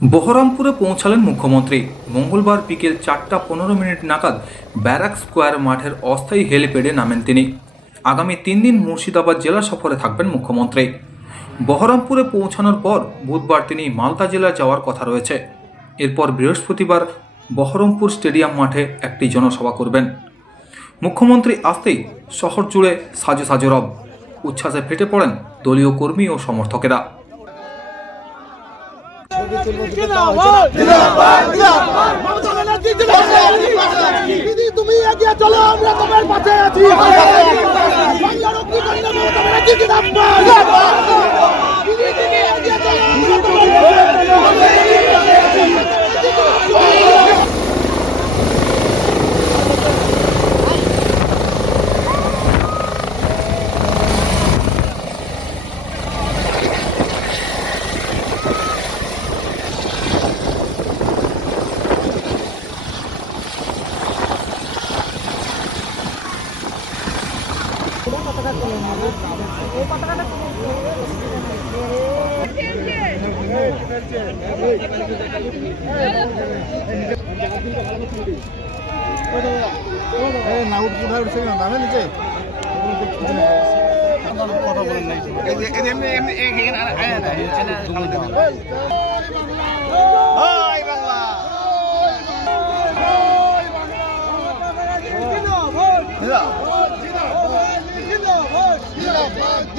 বহরমপুরে পৌঁছালেন মুখ্যমন্ত্রী। মঙ্গলবার বিকেল চারটা পনেরো মিনিট নাগাদ ব্যারাক স্কোয়ার মাঠের অস্থায়ী হেলিপ্যাডে নামেন তিনি। আগামী তিন দিন মুর্শিদাবাদ জেলা সফরে থাকবেন মুখ্যমন্ত্রী। বহরমপুরে পৌঁছানোর পর বুধবার তিনি মালদা জেলা যাওয়ার কথা রয়েছে। এরপর বৃহস্পতিবার বহরমপুর স্টেডিয়াম মাঠে একটি জনসভা করবেন। মুখ্যমন্ত্রী আসতেই শহর জুড়ে সাজো সাজো রব। উচ্ছ্বাসে ফেটে পড়েন দলীয় কর্মী ও সমর্থকেরা জিন্দাবাদ জিন্দাবাদ জিন্দাবাদ মমতা ব্যানার্জি জিন্দাবাদ দিদি তুমি এগিয়ে চলো আমরা তোমার পাশে আছি বাংলার অগ্নিকন্যা মমতা ব্যানার্জি জিন্দাবাদ দিদি তুমি এগিয়ে চলো আমরা তোমার পাশে আছি। না উঠছে ভাই উঠছে না কথা বলেন নাই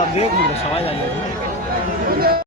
সব দিয়ে সবাই জানে।